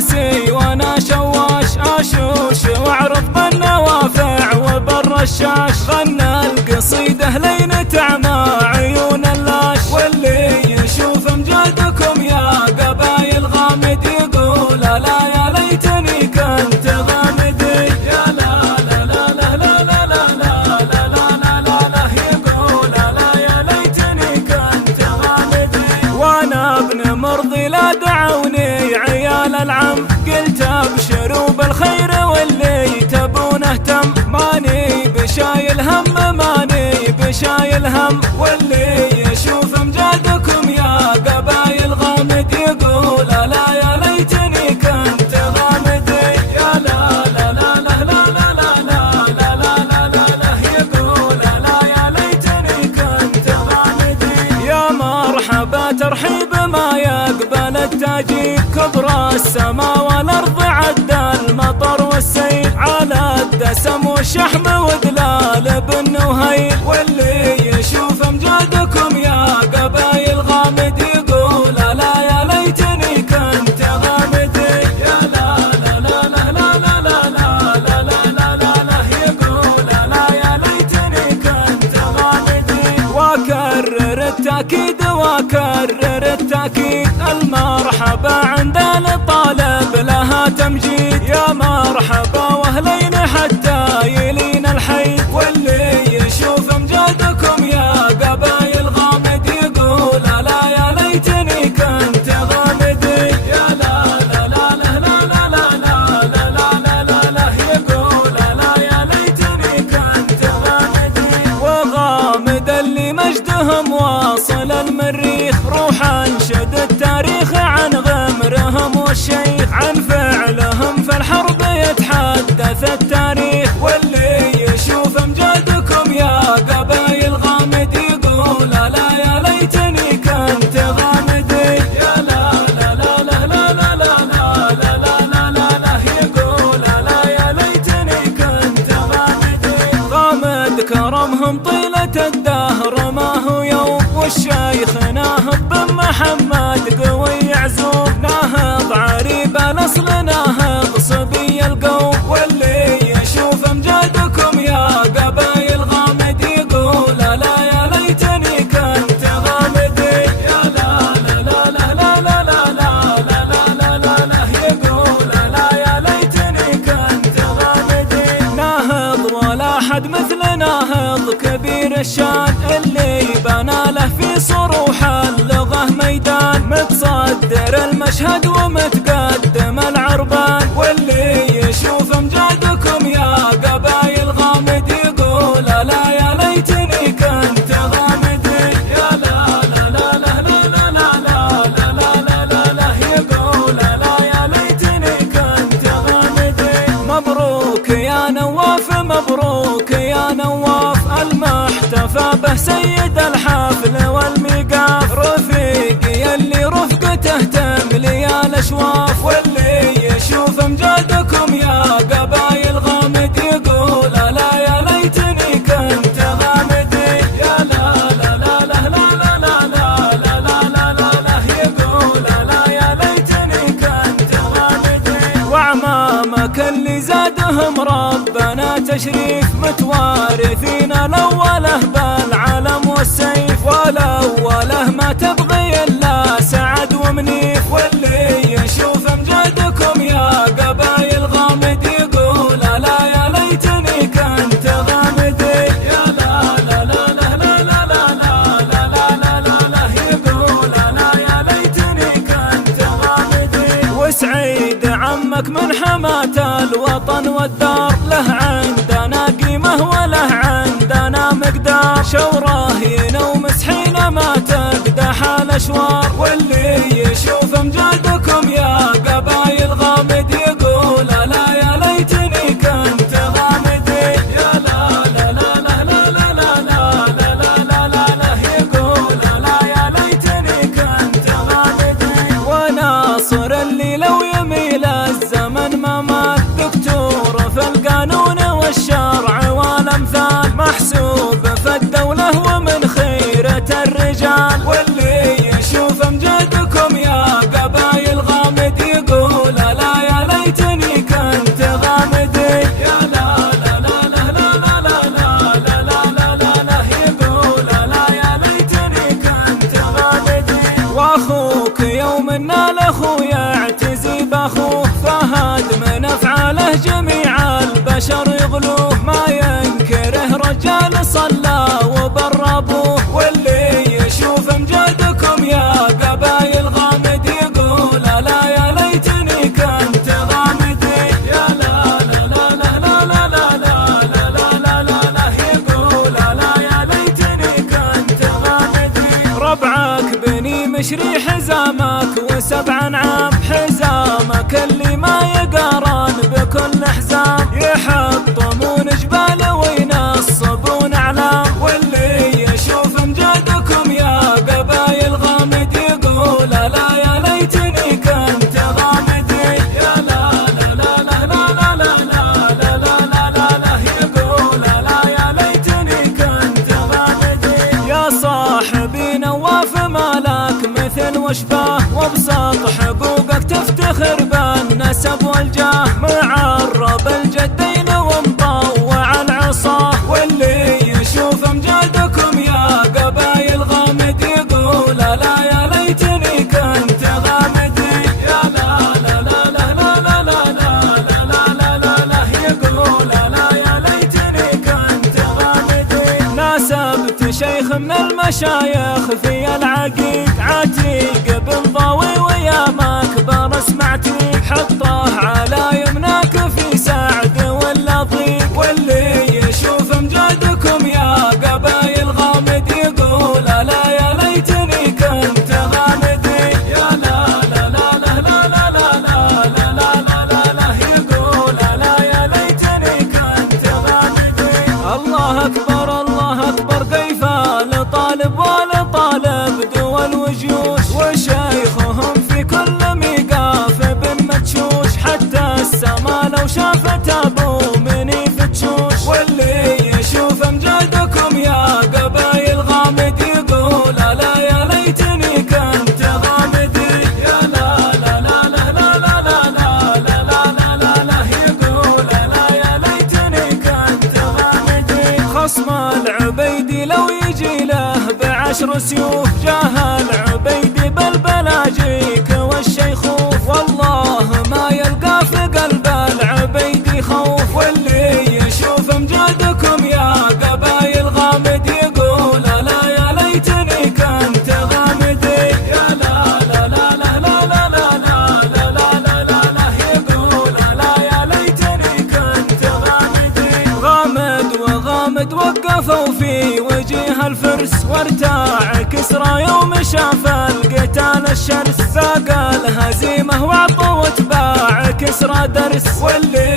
راسي وانا شواش اشوش واعرف بالنوافع وبالرشاش. غنى القصيدة لين تعمى عيون اللاش، واللي يشوف امجادكم يا قبايل غامد يقول لا يا ليتني كنت غامدي. يا لا لا لا لا لا لا لا لا لا لا لا لا يقول لا يا ليتني كنت غامدي. وانا ابن مرضي لا دعوني عيال العم، قلت ابشروا بالخير واللي تبون اهتم. ماني بشايل هم ماني بشايل هم، واللي يشوف امجادكم يا قبايل غامد يقول لا يا ليتني كنت غامدي. يا لا لا لا لا لا لا لا لا لا لا لا يقول لا يا ليتني كنت غامدي. يا مرحبا ترحيب ما يقبل التاجيل، كبر السما والارض عد المطر والسيل، على الدسم والشحم ودلال بن وهيل. واللي يشوف امجادكم يا قبايل غامد يقول لا يا ليتني كنت غامدي. يا لا لا لا لا لا لا لا لا لا لا لا يقول لا يا ليتني كنت غامدي. واكرر التاكيد واكرر التاكيد، المرحبا عند الطالب لها تمجيد. يا مرحبا واهلين حتى يلين الحي، واللي يشوف امجادكم يا قبايل غامد يقول لا يا ليتني كنت غامدي. يا لا لا لا لا لا لا لا لا لا لا لا يقول لا يا ليتني كنت غامدي. وغامد اللي مجدهم واصل المريخ، روح انشد التاريخ عن غمرهم والشيخ، عن فعلهم في الحرب يتحدث التاريخ. واللي يشوف امجادكم يا قبايل غامد يقول لا يا ليتني كنت غامدي. يا لا لا لا لا لا لا لا لا لا لا لا يقول لا يا ليتني كنت غامدي. غامد كرمهم طيلة الدهر ما هو يوم، والشيخ ناهض بن محمد قوي عزوم، ناهض عريب الاصل ناهض صبي القوم. واللي يشوف امجادكم يا قبايل غامد يقول لا يا ليتني كنت غامدي. يا لا لا لا لا لا لا لا لا لا لا لا يقول لا يا ليتني كنت غامدي. ناهض ولا حد مثل ناهض كبير الشان، اللي بنى له في صروح اللغة ميدان، متصدر المشهد ومتقدم العربان. واللي يشوف امجادكم يا قبايل غامد يقول لا يا ليتني كنت غامدي. يا لا لا لا لا لا لا لا لا لا لا يقول لا يا ليتني كنت غامدي. مبروك يا نواف مبروك يا نواف، المحتفى به سيد الحفل والميقاف، رفيقي اللي رفقته تملي الاشواف. واللي يشوف امجادكم يا قبايل غامد يقول لا يا ليتني كنت غامدي. يا لا لا لا لا لا لا لا لا لا لا لا يقول لا يا ليتني كنت غامدي. وعمامك اللي زادهم ربنا تشريف، متوارثين الاوله بالعلم والسيف، والاوله ما تبغي الا سعد ومنيف. واللي يشوف امجادكم يا قبايل غامد يقول لا يا ليتني كنت غامدي. يا لا لا لا لا لا لا لا لا لا لا يقول لا يا ليتني كنت غامدي. وسعيد عمك من حماة الوطن والدار، له عندنا قيمة وله عندنا مقدار، شوره ينوم مسحين ما تقدح الاشوار. واللي يشوف امجادكم يا قبايل غامد يقول لا يا ليتني كنت غامدي. يا لا لا لا لا لا لا لا لا لا لا يقول لا يا ليتني كنت غامدي. وناصر اللي لو يميل الزمن ما مات، دكتور في القانون والشرع والامثال، محسوب في الدولة ومن خيرة الرجال. واللي يشوف امجادكم يا قبايل غامد يقول لا 7 عام، حزامك اللي ما يقارن بكل حزام، يحطمون جبال وينصبون اعلام، واللي يشوف امجادكم يا قبايل غامد يقول لا يا ليتني كنت غامدي، يا لا لا لا لا لا لا لا لا لا لا لا يقول لا يا ليتني كنت غامدي. يا صاحبي نواف مالك مثل وشباه، وبسط حقوقك تفتخر بالنسب والجاه، معرب الجدين ومطوع العصاه، واللي يشوف امجادكم يا قبايل غامد يقول لا يا ليتني كنت غامدي، يا لا لا لا لا لا لا لا لا لا لا لا يقول لا يا ليتني كنت غامدي. ناسبت شيخ من المشايخ في العقيق، عتيق بن ضوي ويا مكبر سمعتي، حطه على يمناك في سعد ولا ضيق، واللي يشوف امجادكم يا قبايل غامد يقول لا يا ليتني كنت غامدي، يا لا لا لا لا لا لا لا لا لا لا لا يقول لا يا ليتني كنت غامدي. الله اكبر الله اكبر، كيف لطالب ولطالب دول وجيوش، وشيخهم في كل ميقاف بمتشوش، حتى السما لو شافت ابو منيف تشوش، واللي يشوف امجادكم يا قبايل غامد يقول لا يا ليتني كنت غامدي، يا لا لا لا لا لا لا لا لا لا لا لا يقول لا يا ليتني كنت غامدي. خصم العبيدي لو يجي له ب10 سيوف، جاه العبيدي بالبلاجيك والشيخوف، والله ما يلقى في قلب العبيدي خوف، واللي يشوف امجادكم يا قبايل غامد يقول لا يا ليتني كنت غامدي، يا لا لا لا لا لا لا لا لا لا لا لا يقول لا يا ليتني كنت غامدي. غامد وغامد وقفوا في وجه الفرس، وارتاع كسرى يوم شاف القتال الشرس، ذاق الهزيمة وعطوا واتباع كسرى درس، واللي